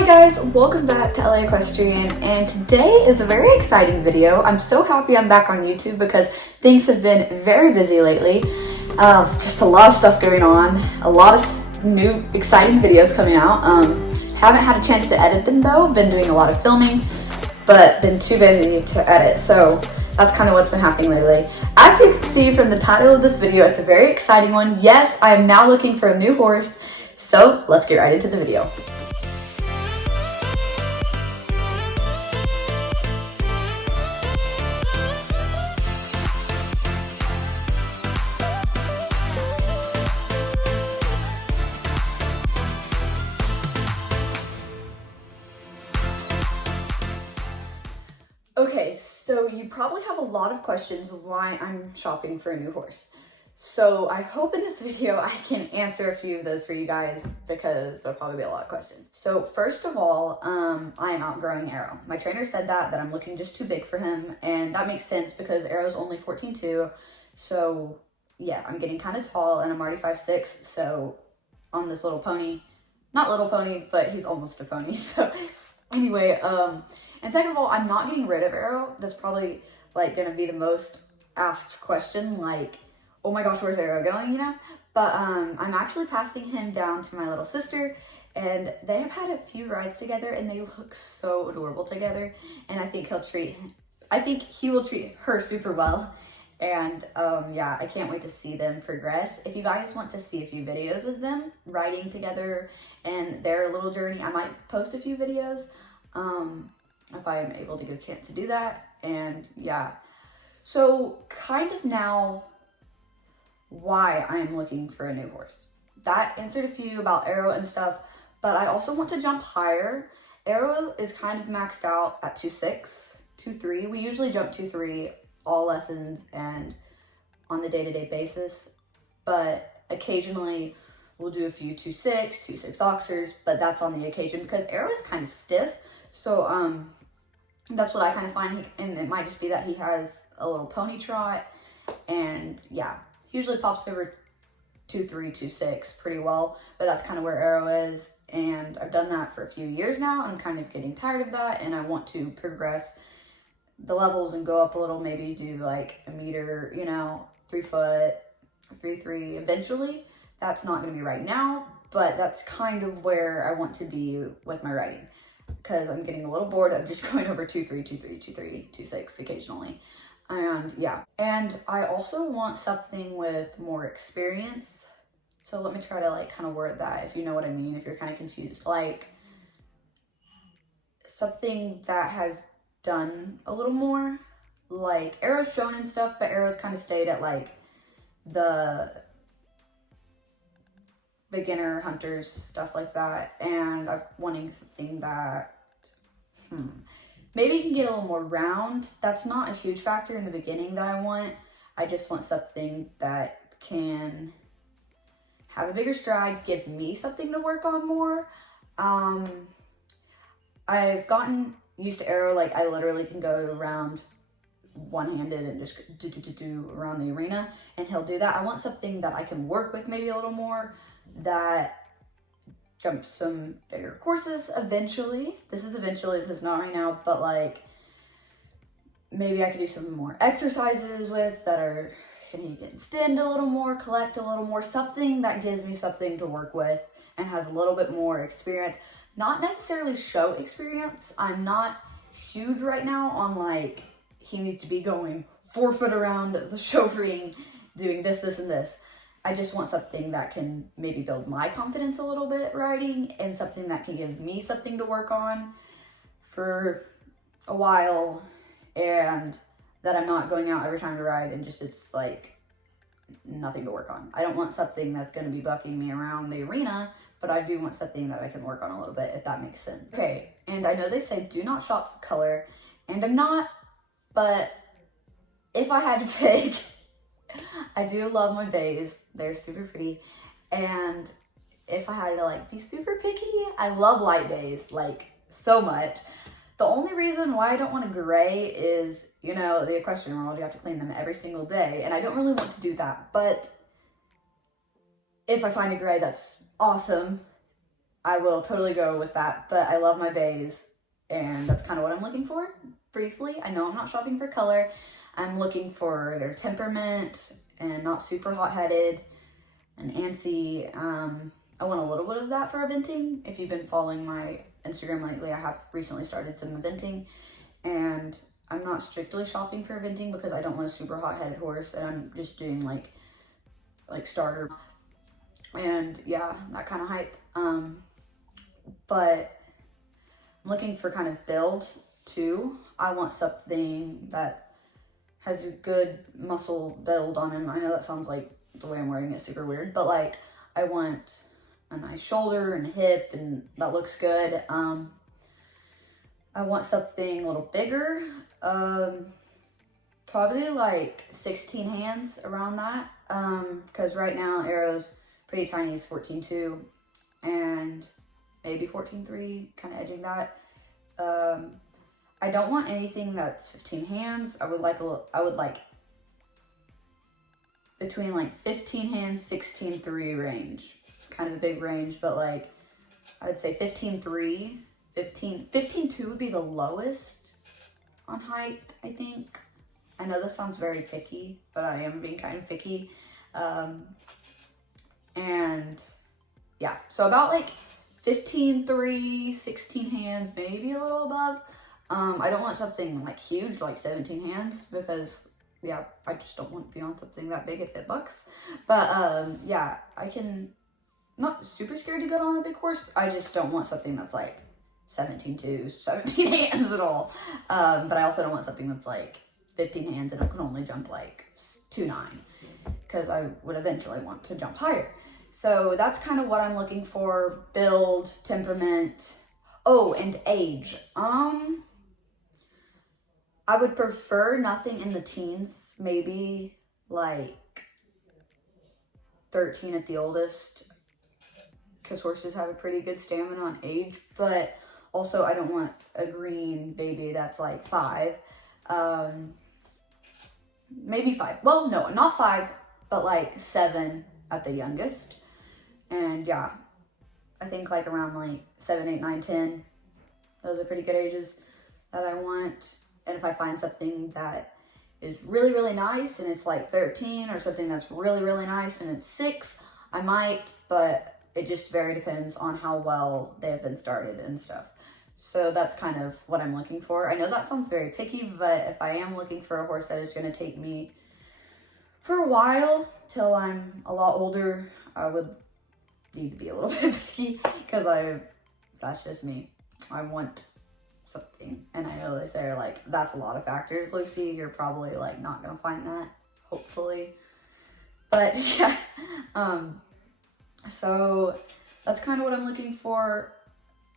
Hi guys, welcome back to LA Equestrian, and today is a very exciting video. I'm so happy I'm back on YouTube because things have been very busy lately. Just a lot of stuff going on, a lot of new exciting videos coming out. Haven't had a chance to edit them though, been doing a lot of filming, but been too busy to edit, so that's kind of what's been happening lately. As you can see from the title of this video, it's a very exciting one. Yes, I am now looking for a new horse, so let's get right into the video. Okay, so you probably have a lot of questions why I'm shopping for a new horse. So I hope in this video I can answer a few of those for you guys because there'll probably be a lot of questions. So first of all, I am outgrowing Arrow. My trainer said that I'm looking just too big for him, and that makes sense because Arrow's only 14'2". So yeah, I'm getting kind of tall and I'm already 5'6", so on this little pony, not little pony, but he's almost a pony, so anyway, and second of all, I'm not getting rid of Arrow. That's probably like gonna be the most asked question, like, oh my gosh, where's Arrow going, you know? But I'm actually passing him down to my little sister, and they have had a few rides together and they look so adorable together, and I think he will treat her super well. And yeah, I can't wait to see them progress. If you guys want to see a few videos of them riding together and their little journey, I might post a few videos if I am able to get a chance to do that. And yeah, so kind of now why I'm looking for a new horse. That answered a few about Arrow and stuff, but I also want to jump higher. Arrow is kind of maxed out at 2'6", 2'3". We usually jump 2'3" all lessons and on the day-to-day basis, but occasionally we'll do a few 2'6" oxers, but that's on the occasion because Arrow is kind of stiff. So that's what I kind of find, and it might just be that he has a little pony trot, and yeah, he usually pops over 2'3", 2'6" pretty well, but that's kind of where Arrow is, and I've done that for a few years now. I'm kind of getting tired of that, and I want to progress the levels and go up a little, maybe do like a meter, you know, 3 foot, 3'3" eventually. That's not going to be right now, but that's kind of where I want to be with my riding, because I'm getting a little bored of just going over 2'3", 2'6" occasionally. And yeah, and I also want something with more experience. So let me try to like kind of word that, if you know what I mean, if you're kind of confused, like something that has done a little more. Like Arrow's shown and stuff, but Arrow's kind of stayed at like the beginner hunters, stuff like that, and I'm wanting something that maybe can get a little more round. That's not a huge factor in the beginning that I want. I just want something that can have a bigger stride, give me something to work on more. I've gotten used to Arrow, like I literally can go around one-handed and just do around the arena, and he'll do that. I want something that I can work with maybe a little more, that jumps some bigger courses eventually. This is not right now, but like maybe I could do some more exercises with that are, can he extend a little more, collect a little more, something that gives me something to work with and has a little bit more experience. Not necessarily show experience. I'm not huge right now on like, he needs to be going 4 foot around the show ring, doing this, and this. I just want something that can maybe build my confidence a little bit riding, and something that can give me something to work on for a while, and that I'm not going out every time to ride and just it's like nothing to work on. I don't want something that's going to be bucking me around the arena, but I do want something that I can work on a little bit, if that makes sense. Okay, and I know they say do not shop for color, and I'm not, but if I had to pick, I do love my bays. They're super pretty, and if I had to like be super picky, I love light bays like so much. The only reason why I don't want a gray is, you know, the equestrian world, you have to clean them every single day, and I don't really want to do that. But if I find a gray that's awesome, I will totally go with that. But I love my bays, and that's kind of what I'm looking for. Briefly, I know I'm not shopping for color. I'm looking for their temperament and not super hot-headed and antsy. I want a little bit of that for eventing. If you've been following my Instagram lately, I have recently started some eventing, and I'm not strictly shopping for eventing because I don't want a super hot-headed horse, and I'm just doing like starter and yeah, that kind of hype. But I'm looking for kind of build too. I want something that has a good muscle build on him. I know that sounds like the way I'm wording it super weird, but like I want a nice shoulder and hip, and that looks good. I want something a little bigger, probably like 16 hands, around that, because right now Arrow's pretty tiny, is 14.2, and maybe 14.3, kind of edging that. I don't want anything that's 15 hands. I would like between like 15 hands, 16.3 range. Kind of a big range, but like I'd say 15.3, 15.2 would be the lowest on height, I think. I know this sounds very picky, but I am being kind of picky. And yeah, so about like 15.3, 16 hands, maybe a little above. I don't want something like huge, like 17 hands, because yeah, I just don't want to be on something that big if it bucks. But yeah, not super scared to get on a big horse. I just don't want something that's like 17.2, 17 hands at all. But I also don't want something that's like 15 hands and it can only jump like 2.9, because I would eventually want to jump higher. So that's kind of what I'm looking for: build, temperament, and age. I would prefer nothing in the teens, maybe like 13 at the oldest, because horses have a pretty good stamina on age. But also I don't want a green baby that's like 5. Maybe 5. Well, no, not 5, but like 7 at the youngest. And yeah, I think like around like 7, 8, 9, 10. Those are pretty good ages that I want. And if I find something that is really, really nice and it's like 13, or something that's really, really nice and it's 6, I might, but it just very depends on how well they have been started and stuff. So that's kind of what I'm looking for. I know that sounds very picky, but if I am looking for a horse that is going to take me for a while till I'm a lot older, I would need to be a little bit picky, because that's just me. I want something, and I know they say like that's a lot of factors, Lucy. You're probably like not gonna find that, hopefully. But yeah, so that's kind of what I'm looking for.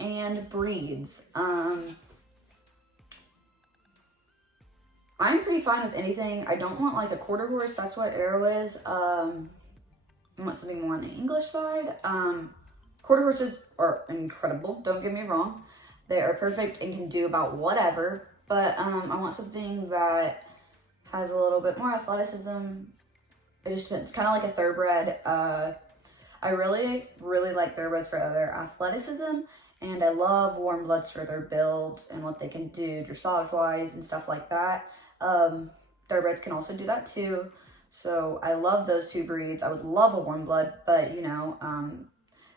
And breeds. I'm pretty fine with anything. I don't want like a quarter horse. That's what Arrow is. I want something more on the English side. Quarter horses are incredible, don't get me wrong. They are perfect and can do about whatever. But I want something that has a little bit more athleticism. It just depends. Kind of like a thoroughbred. I really, really like thoroughbreds for their athleticism. And I love warm bloods for their build and what they can do dressage-wise and stuff like that. Thoroughbreds can also do that too. So I love those two breeds. I would love a warm blood, but you know,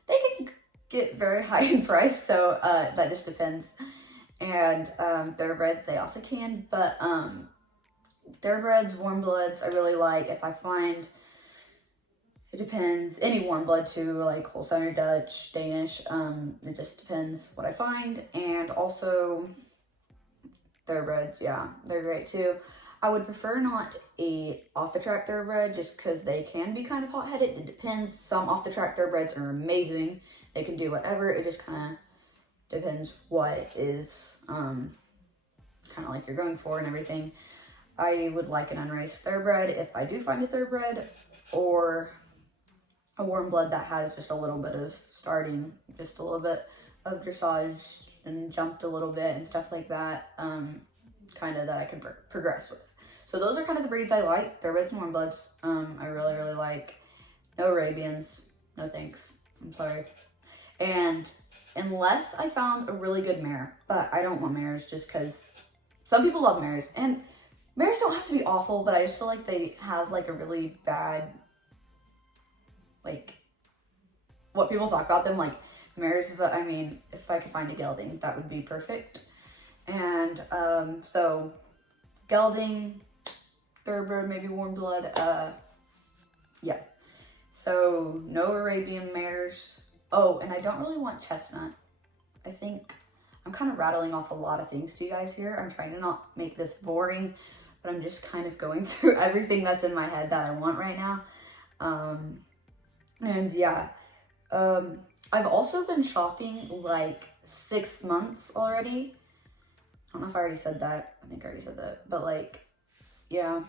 they can get very high in price. So that just depends. And thoroughbreds, they also can. But thoroughbreds, warm bloods, I really like. If I find... It depends. Any warm blood too, like Holsteiner, Dutch, Danish. It just depends what I find. And also thoroughbreds, yeah, they're great too. I would prefer not a off-the-track thoroughbred, just because they can be kind of hot-headed. It depends. Some off-the-track thoroughbreds are amazing. They can do whatever. It just kind of depends what is kind of like you're going for and everything. I would like an unraced thoroughbred if I do find a thoroughbred, or a warm blood that has just a little bit of starting, just a little bit of dressage and jumped a little bit and stuff like that, kind of that I can progress with. So those are kind of the breeds I like. Thoroughbreds and warm bloods. I really, really like. No Arabians. No thanks. I'm sorry. And unless I found a really good mare, but I don't want mares just because some people love mares, and mares don't have to be awful, but I just feel like they have like a really bad, like, what people talk about them, like mares. But I mean, if I could find a gelding, that would be perfect. And so gelding, thoroughbred, maybe warm blood, yeah. So no Arabian mares. Oh, and I don't really want chestnut. I think I'm kind of rattling off a lot of things to you guys here. I'm trying to not make this boring, but I'm just kind of going through everything that's in my head that I want right now. And yeah, I've also been shopping like 6 months already. I don't know if I already said that. I think I already said that. But like, yeah,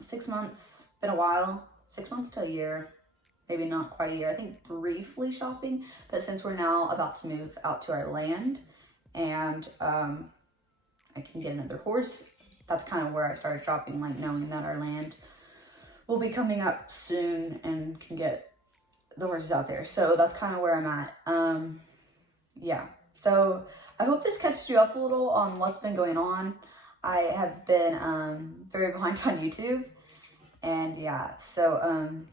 6 months, been a while. 6 months to a year. Maybe not quite a year. I think briefly shopping. But since we're now about to move out to our land and I can get another horse, that's kind of where I started shopping, like knowing that our land will be coming up soon and can get the horses out there. So that's kind of where I'm at. Yeah. So I hope this catches you up a little on what's been going on. I have been very behind on YouTube. And yeah, so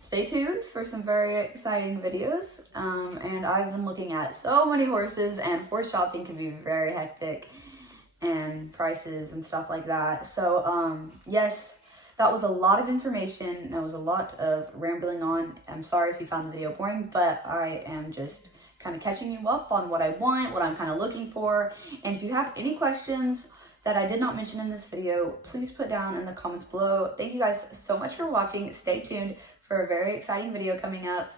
stay tuned for some very exciting videos. And I've been looking at so many horses, and horse shopping can be very hectic, and prices and stuff like that. So yes, that was a lot of information. That was a lot of rambling on. I'm sorry if you found the video boring, but I am just kind of catching you up on what I want, what I'm kind of looking for. And if you have any questions that I did not mention in this video, please put down in the comments below. Thank you guys so much for watching. Stay tuned for a very exciting video coming up.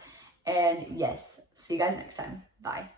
And yes, see you guys next time. Bye.